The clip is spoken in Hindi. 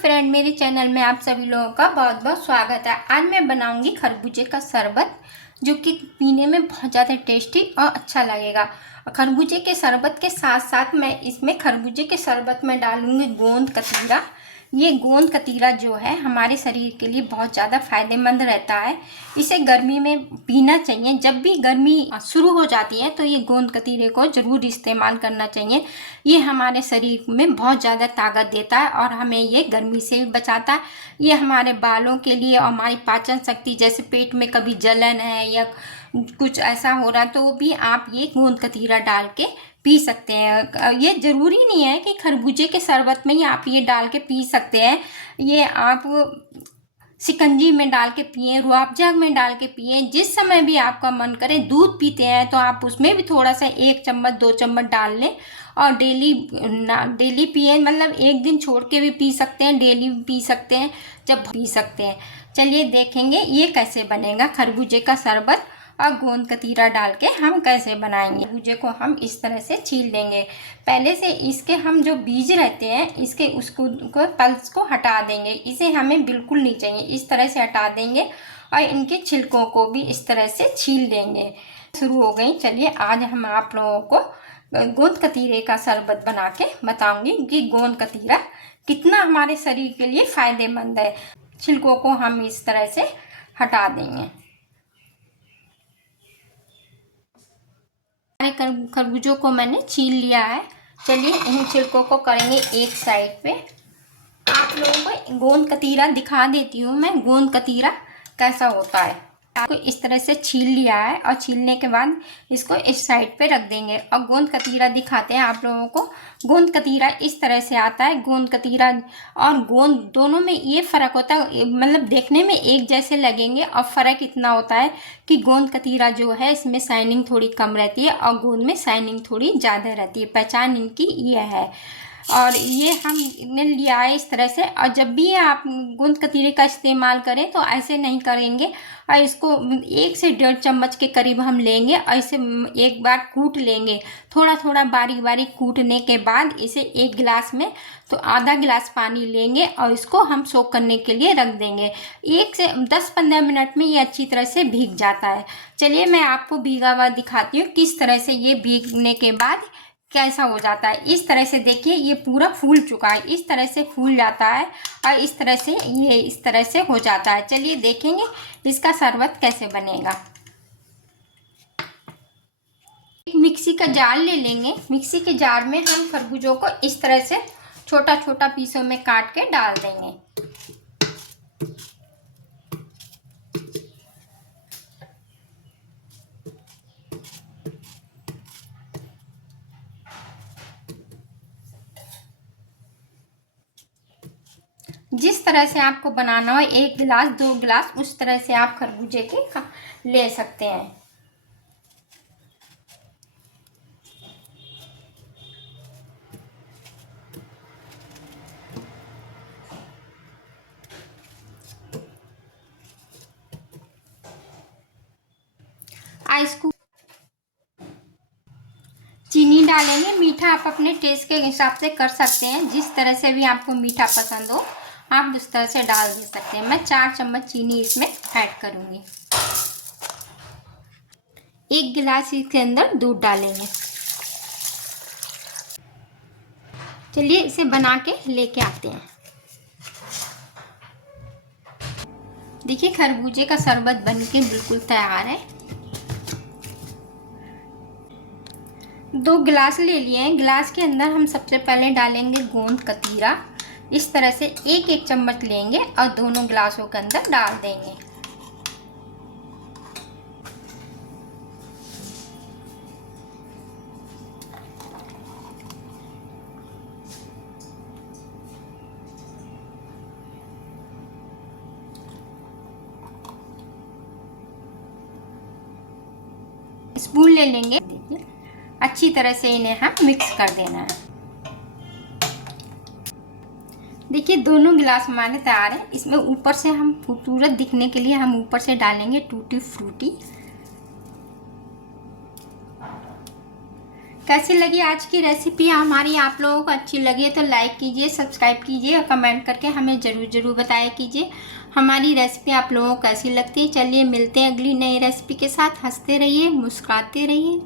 फ्रेंड, मेरे चैनल में आप सभी लोगों का बहुत बहुत स्वागत है। आज मैं बनाऊंगी खरबूजे का शरबत, जो कि पीने में बहुत ज़्यादा टेस्टी और अच्छा लगेगा। खरबूजे के शरबत के साथ साथ मैं इसमें खरबूजे के शरबत में डालूंगी गोंद कतीरा। ये गोंद कतीरा जो है हमारे शरीर के लिए बहुत ज़्यादा फायदेमंद रहता है। इसे गर्मी में पीना चाहिए। जब भी गर्मी शुरू हो जाती है तो ये गोंद कतीरे को ज़रूर इस्तेमाल करना चाहिए। ये हमारे शरीर में बहुत ज़्यादा ताकत देता है और हमें ये गर्मी से भी बचाता है। ये हमारे बालों के लिए और हमारी पाचन शक्ति, जैसे पेट में कभी जलन है या कुछ ऐसा हो रहा है तो भी आप ये गोंद कतीरा डाल के पी सकते हैं। ये ज़रूरी नहीं है कि खरबूजे के शरबत में ही आप ये डाल के पी सकते हैं। ये आप शिकंजी में डाल के पिए, रूह अफ़ज़ा में डाल के पिए, जिस समय भी आपका मन करे। दूध पीते हैं तो आप उसमें भी थोड़ा सा 1 चम्मच 2 चम्मच डाल लें और डेली पिए। मतलब एक दिन छोड़ के भी पी सकते हैं, डेली भी पी सकते हैं, जब पी सकते हैं। चलिए देखेंगे ये कैसे बनेगा खरबूजे का शरबत और गोंद कतीरा डाल के हम कैसे बनाएंगे। खरबूजे को हम इस तरह से छील लेंगे। पहले से इसके हम जो बीज रहते हैं इसके उसको पल्स को हटा देंगे। इसे हमें बिल्कुल नहीं चाहिए, इस तरह से हटा देंगे और इनके छिलकों को भी इस तरह से छील देंगे। शुरू हो गई। चलिए आज हम आप लोगों को गोंद कतीरे का शरबत बना के बताऊंगी कि गोंद कतीरा कितना हमारे शरीर के लिए फायदेमंद है। छिलकों को हम इस तरह से हटा देंगे। खरबूजों को मैंने छील लिया है। चलिए इन छिलकों को करेंगे एक साइड पे। आप लोगों को गोंद कतीरा दिखा देती हूँ मैं, गोंद कतीरा कैसा होता है। आपको इस तरह से छील लिया है और छीलने के बाद इसको इस साइड पे रख देंगे और गोंद कतीरा दिखाते हैं आप लोगों को। गोंद कतीरा इस तरह से आता है। गोंद कतीरा और गोंद दोनों में ये फ़र्क होता है, मतलब देखने में एक जैसे लगेंगे और फ़र्क इतना होता है कि गोंद कतीरा जो है इसमें शाइनिंग थोड़ी कम रहती है और गोंद में शाइनिंग थोड़ी ज़्यादा रहती है। पहचान इनकी ये है। और ये हमने लिया है इस तरह से। और जब भी आप गोंद कतीरे का इस्तेमाल करें तो ऐसे नहीं करेंगे और इसको 1 से 1.5 चम्मच के करीब हम लेंगे और इसे एक बार कूट लेंगे। थोड़ा थोड़ा बारीक बारीक कूटने के बाद इसे 1 गिलास में तो आधा गिलास पानी लेंगे और इसको हम सोक करने के लिए रख देंगे। 1 से 10-15 मिनट में ये अच्छी तरह से भीग जाता है। चलिए मैं आपको भीगा हुआ दिखाती हूँ किस तरह से ये भीगने के बाद कैसा हो जाता है। इस तरह से देखिए ये पूरा फूल चुका है, इस तरह से फूल जाता है और इस तरह से ये इस तरह से हो जाता है। चलिए देखेंगे इसका शरबत कैसे बनेगा। एक मिक्सी का जार ले लेंगे। मिक्सी के जार में हम खरबूजों को इस तरह से छोटा छोटा पीसों में काट के डाल देंगे। जिस तरह से आपको बनाना हो, 1 गिलास 2 गिलास, उस तरह से आप खरबूजे के ले सकते हैं। आइस को चीनी डालेंगे। मीठा आप अपने टेस्ट के हिसाब से कर सकते हैं। जिस तरह से भी आपको मीठा पसंद हो आप उस तरह से डाल दे सकते हैं। मैं 4 चम्मच चीनी इसमें ऐड करूंगी। 1 गिलास इसके अंदर दूध डालेंगे। चलिए इसे बना के लेके आते हैं। देखिए खरबूजे का शरबत बनके बिल्कुल तैयार है। 2 गिलास ले लिए हैं। गिलास के अंदर हम सबसे पहले डालेंगे गोंद कतीरा। इस तरह से 1-1 चम्मच लेंगे और दोनों गिलासों के अंदर डाल देंगे। स्पून ले लेंगे। देखिए अच्छी तरह से इन्हें हम मिक्स कर देना है। देखिए दोनों गिलास हमारे तैयार है। इसमें ऊपर से हम खूबसूरत दिखने के लिए हम ऊपर से डालेंगे टूटी फ्रूटी। कैसी लगी आज की रेसिपी हमारी? आप लोगों को अच्छी लगी है तो लाइक कीजिए, सब्सक्राइब कीजिए और कमेंट करके हमें ज़रूर बताया कीजिए हमारी रेसिपी आप लोगों को कैसी लगती है। चलिए मिलते हैं अगली नई रेसिपी के साथ। हंसते रहिए, मुस्कुराते रहिए।